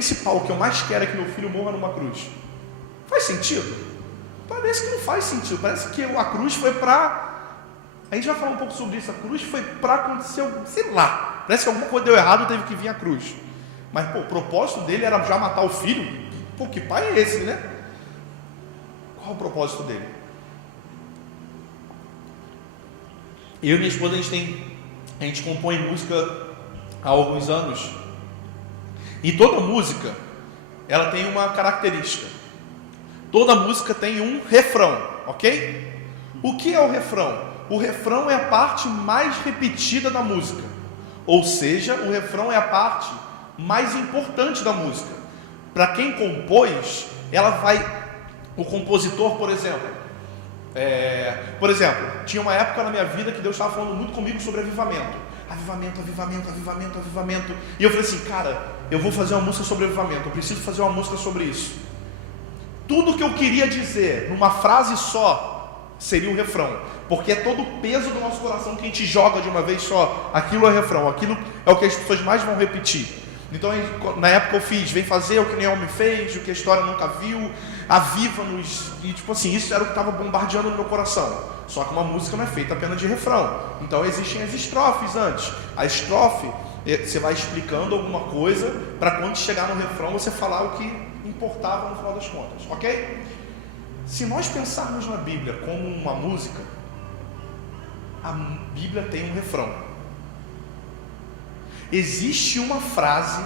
principal que eu mais quero é que meu filho morra numa cruz. Faz sentido? Parece que não faz sentido. Parece que a cruz foi para... A gente vai falar um pouco sobre isso. A cruz foi para acontecer, sei lá. Parece que alguma coisa deu errado e teve que vir a cruz. Mas, pô, o propósito dele era já matar o filho? Pô, que pai é esse, né? Qual o propósito dele? Eu e minha esposa, a gente compõe música há alguns anos. E toda música, ela tem uma característica. Toda música tem um refrão, ok? O que é o refrão? O refrão é a parte mais repetida da música. Ou seja, o refrão é a parte mais importante da música. Para quem compôs, o compositor, por exemplo, tinha uma época na minha vida que Deus estava falando muito comigo sobre avivamento. Avivamento. E eu falei assim, cara, eu vou fazer uma música sobre avivamento, eu preciso fazer uma música sobre isso. Tudo que eu queria dizer numa frase só seria o refrão, porque é todo o peso do nosso coração que a gente joga de uma vez só. Aquilo é refrão, aquilo é o que as pessoas mais vão repetir. Então, na época eu fiz, vem fazer o que nenhum homem fez, o que a história nunca viu, aviva-nos, e tipo assim, isso era o que estava bombardeando no meu coração. Só que uma música não é feita apenas de refrão, então existem as estrofes antes. A estrofe, você vai explicando alguma coisa, para quando chegar no refrão, você falar o que importava no final das contas, ok? Se nós pensarmos na Bíblia como uma música, a Bíblia tem um refrão. Existe uma frase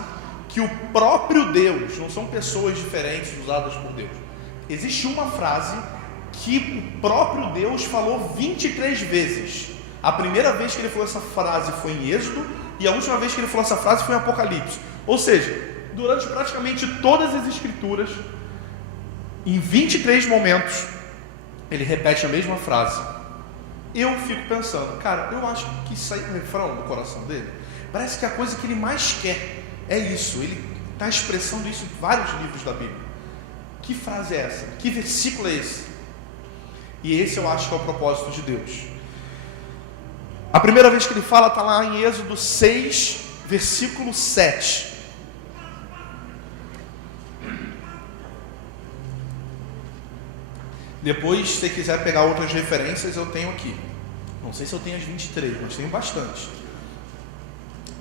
que o próprio Deus, não são pessoas diferentes usadas por Deus, existe uma frase que o próprio Deus falou 23 vezes. A primeira vez que ele falou essa frase foi em Êxodo, e a última vez que ele falou essa frase foi em Apocalipse. Ou seja, durante praticamente todas as escrituras, em 23 momentos, ele repete a mesma frase. Eu fico pensando, cara, eu acho que isso aí é o refrão do coração dele. Parece que a coisa que ele mais quer é isso. Ele está expressando isso em vários livros da Bíblia. Que frase é essa? Que versículo é esse? E esse eu acho que é o propósito de Deus. A primeira vez que ele fala está lá em Êxodo 6, versículo 7. Depois, se você quiser pegar outras referências, eu tenho aqui. Não sei se eu tenho as 23, mas tenho bastante.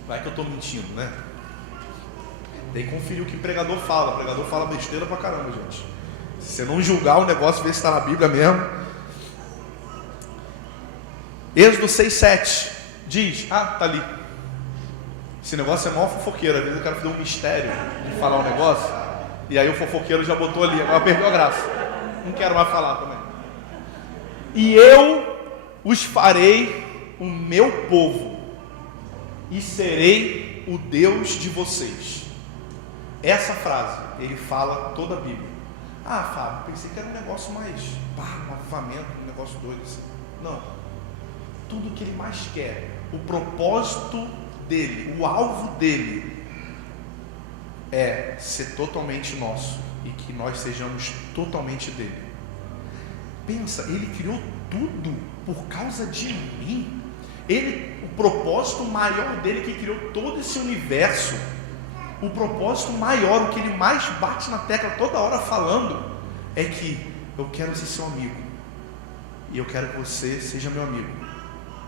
Vai que eu estou mentindo, né? Tem que conferir o que o pregador fala. O pregador fala besteira pra caramba, gente. Se você não julgar o negócio, ver se está na Bíblia mesmo. Êxodo 6:7 diz, tá ali. Esse negócio é mó fofoqueiro. Às vezes eu quero fazer um mistério de falar um negócio, e aí o fofoqueiro já botou ali, agora perdeu a graça. Não quero mais falar também. E eu os farei o meu povo, e serei o Deus de vocês. Essa frase, ele fala toda a Bíblia. Fábio, pensei que era um negócio mais, um avivamento, um negócio doido assim. Não. Tudo que ele mais quer, o propósito dele, o alvo dele, é ser totalmente nosso, e que nós sejamos totalmente dele. Pensa, ele criou tudo por causa de mim. O propósito maior dele, que criou todo esse universo, o propósito maior, o que ele mais bate na tecla toda hora falando, é que eu quero ser seu amigo, e eu quero que você seja meu amigo.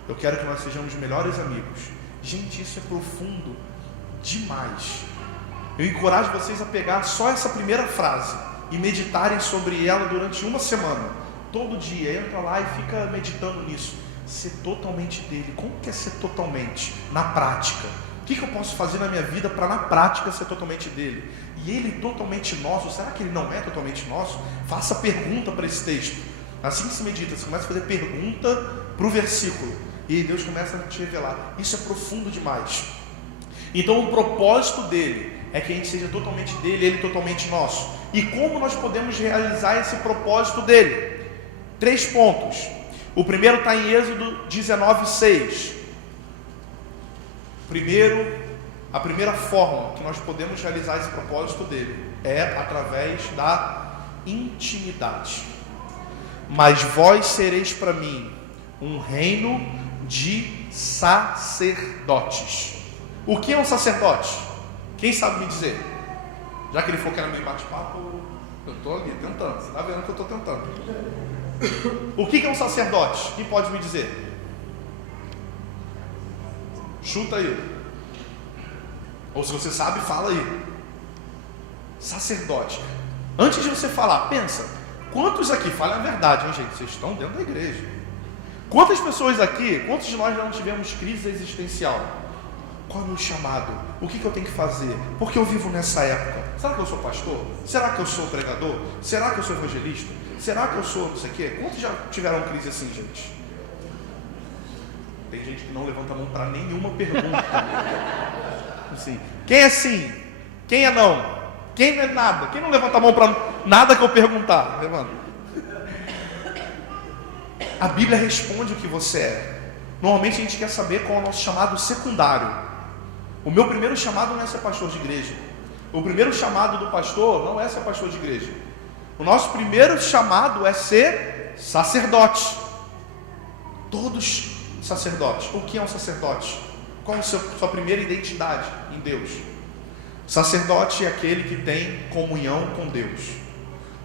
Eu quero que nós sejamos melhores amigos. Gente, isso é profundo demais. Eu encorajo vocês a pegar só essa primeira frase e meditarem sobre ela durante uma semana. Todo dia, entra lá e fica meditando nisso. Ser totalmente dele. Como que é ser totalmente? Na prática. O que eu posso fazer na minha vida para na prática ser totalmente dele? E ele totalmente nosso, será que ele não é totalmente nosso? Faça pergunta para esse texto. Assim que se medita, você começa a fazer pergunta para o versículo, e Deus começa a te revelar. Isso é profundo demais. Então o propósito dele é que a gente seja totalmente dele, ele totalmente nosso. E como nós podemos realizar esse propósito dele? 3 pontos. O primeiro está em Êxodo 19:6. A primeira forma que nós podemos realizar esse propósito dele é através da intimidade. Mas vós sereis para mim um reino de sacerdotes. O que é um sacerdote? Quem sabe me dizer? Já que ele falou que era meio bate-papo, eu estou ali tentando. Você está vendo que eu estou tentando. O que é um sacerdote? Quem pode me dizer? Chuta aí. Ou se você sabe, fala aí. Sacerdote. Antes de você falar, pensa. Quantos aqui, falem a verdade, hein, gente? Vocês estão dentro da igreja. Quantas pessoas aqui, quantos de nós já não tivemos crise existencial? Qual é o meu chamado? O que eu tenho que fazer? Por que eu vivo nessa época? Será que eu sou pastor? Será que eu sou pregador? Será que eu sou evangelista? Será que eu sou não sei o quê? Quantos já tiveram crise assim, gente? Tem gente que não levanta a mão para nenhuma pergunta. Assim, quem é sim? Quem é não? Quem não é nada? Quem não levanta a mão para nada que eu perguntar? Levanta. A Bíblia responde o que você é. Normalmente a gente quer saber qual é o nosso chamado secundário. O meu primeiro chamado não é ser pastor de igreja. O primeiro chamado do pastor não é ser pastor de igreja. O nosso primeiro chamado é ser sacerdote. Todos sacerdotes. O que é um sacerdote? Qual é a sua primeira identidade em Deus? Sacerdote é aquele que tem comunhão com Deus.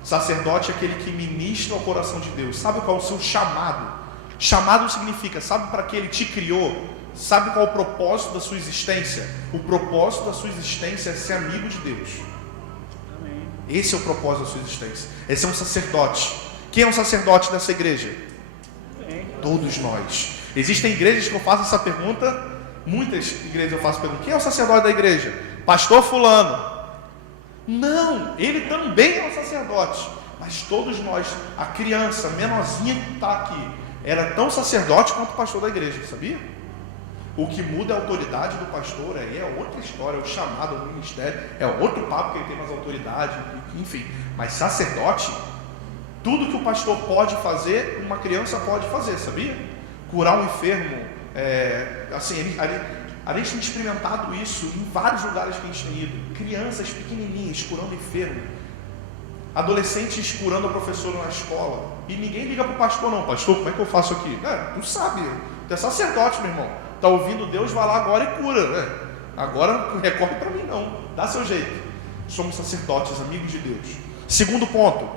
Sacerdote é aquele que ministra ao coração de Deus. Sabe qual é o seu chamado? Chamado significa, sabe para que ele te criou? Sabe qual é o propósito da sua existência? O propósito da sua existência é ser amigo de Deus. Amém. Esse é o propósito da sua existência. Esse é um sacerdote. Quem é um sacerdote dessa igreja? Amém. Todos nós. Existem igrejas que eu faço essa pergunta. Muitas igrejas eu faço a pergunta: quem é o sacerdote da igreja? Pastor fulano. Não, ele também é um sacerdote. Mas todos nós, a criança menorzinha que está aqui, era tão sacerdote quanto o pastor da igreja, sabia? O que muda a autoridade do pastor aí é outra história, é o chamado do ministério, é outro papo que ele tem mais autoridade, enfim. Mas sacerdote, tudo que o pastor pode fazer, uma criança pode fazer, sabia? Curar um enfermo, a gente tem experimentado isso em vários lugares que a gente tem ido. Crianças pequenininhas curando enfermo, adolescentes curando a professora na escola, e ninguém liga para o pastor, não. Pastor, como é que eu faço aqui? Tu sabe, tu é sacerdote, meu irmão. Está ouvindo Deus, vai lá agora e cura, né? Agora não recorre para mim não, dá seu jeito. Somos sacerdotes, amigos de Deus. Segundo ponto,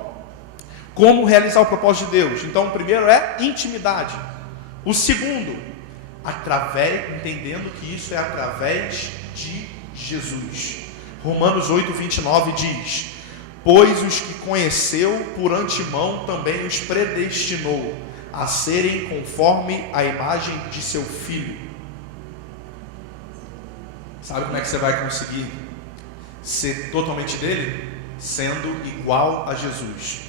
como realizar o propósito de Deus? Então o primeiro é intimidade. O segundo, entendendo que isso é através de Jesus. Romanos 8:29 diz: pois os que conheceu por antemão também os predestinou a serem conforme a imagem de seu Filho. Sabe como é que você vai conseguir ser totalmente dele? Sendo igual a Jesus,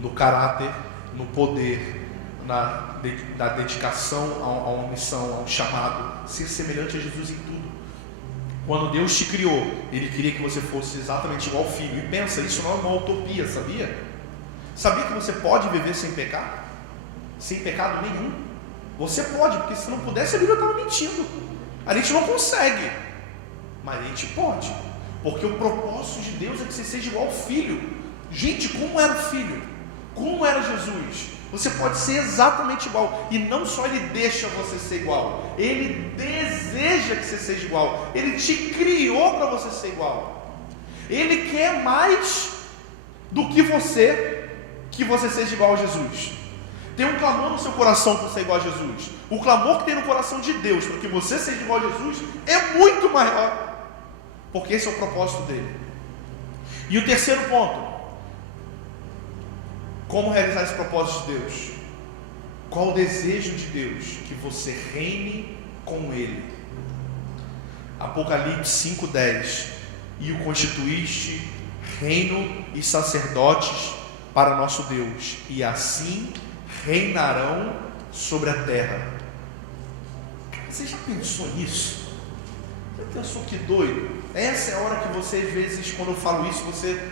no caráter, no poder, na dedicação a uma missão, a um chamado, ser semelhante a Jesus em tudo. Quando Deus te criou, Ele queria que você fosse exatamente igual ao Filho. E pensa, isso não é uma utopia, sabia? Sabia que você pode viver sem pecar? Sem pecado nenhum? Você pode, porque se não pudesse, a Bíblia estava mentindo. A gente não consegue, mas a gente pode, porque o propósito de Deus é que você seja igual ao Filho. Gente, como era o Filho? Como era Jesus? Você pode ser exatamente igual. E não só Ele deixa você ser igual, Ele deseja que você seja igual. Ele te criou para você ser igual. Ele quer mais do que você seja igual a Jesus. Tem um clamor no seu coração para ser igual a Jesus. O clamor que tem no coração de Deus para que você seja igual a Jesus é muito maior, porque esse é o propósito dele. E o terceiro ponto: como realizar esse propósito de Deus? Qual o desejo de Deus? Que você reine com Ele. Apocalipse 5:10: e o constituíste reino e sacerdotes para nosso Deus, e assim reinarão sobre a terra. Você já pensou nisso? Já pensou que doido? Essa é a hora que você, às vezes, quando eu falo isso, você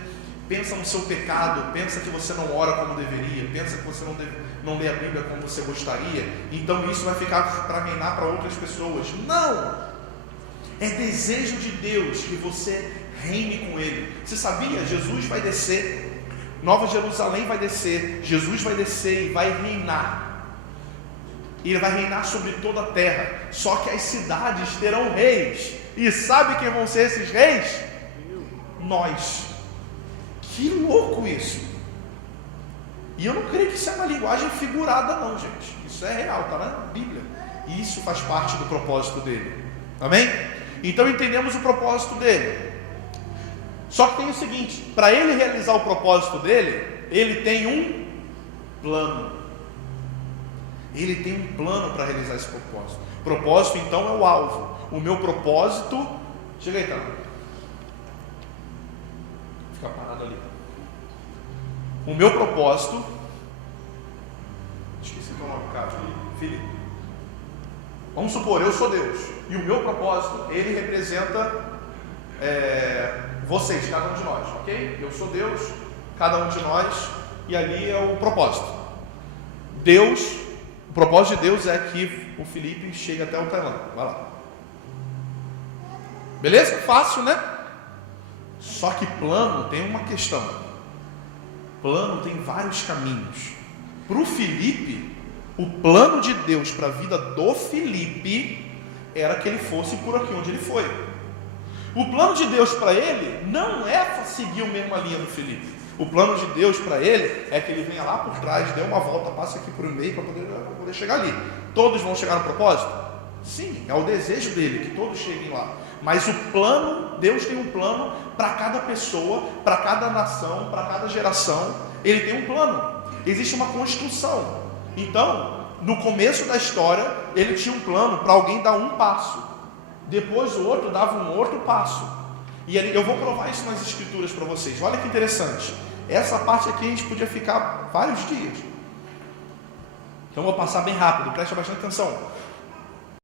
pensa no seu pecado, pensa que você não ora como deveria, pensa que você não lê a Bíblia como você gostaria, então isso vai ficar para reinar para outras pessoas. Não! É desejo de Deus que você reine com Ele. Você sabia? Jesus vai descer, Nova Jerusalém vai descer, Jesus vai descer e vai reinar. Ele vai reinar sobre toda a terra. Só que as cidades terão reis. E sabe quem vão ser esses reis? Nós. Que louco isso! E eu não creio que isso é uma linguagem figurada não, gente. Isso é real, está na Bíblia. E isso faz parte do propósito dele. Amém? Então entendemos o propósito dele. Só que tem o seguinte, para ele realizar o propósito dele, ele tem um plano. Ele tem um plano para realizar esse propósito. Propósito então é o alvo. O meu propósito... Chega aí, tá? Fica parado ali. O meu propósito... Esqueci o nome, cara. Felipe. Vamos supor, eu sou Deus. E o meu propósito, ele representa vocês, cada um de nós, ok? Eu sou Deus, cada um de nós, e ali é o propósito. Deus, o propósito de Deus é que o Felipe chegue até o Tailândia. Vai lá. Beleza? Fácil, né? Só que plano tem uma questão. Plano tem vários caminhos. Para o Felipe, o plano de Deus para a vida do Felipe era que ele fosse por aqui onde ele foi. O plano de Deus para ele não é seguir a mesma linha do Felipe. O plano de Deus para ele é que ele venha lá por trás, dê uma volta, passe aqui por meio para poder chegar ali. Todos vão chegar no propósito? Sim, é o desejo dele que todos cheguem lá. Mas o plano, Deus tem um plano para cada pessoa, para cada nação, para cada geração. Ele tem um plano. Existe uma construção. Então, no começo da história, ele tinha um plano para alguém dar um passo. Depois o outro dava um outro passo. E eu vou provar isso nas escrituras para vocês. Olha que interessante. Essa parte aqui a gente podia ficar vários dias. Então eu vou passar bem rápido, preste bastante atenção.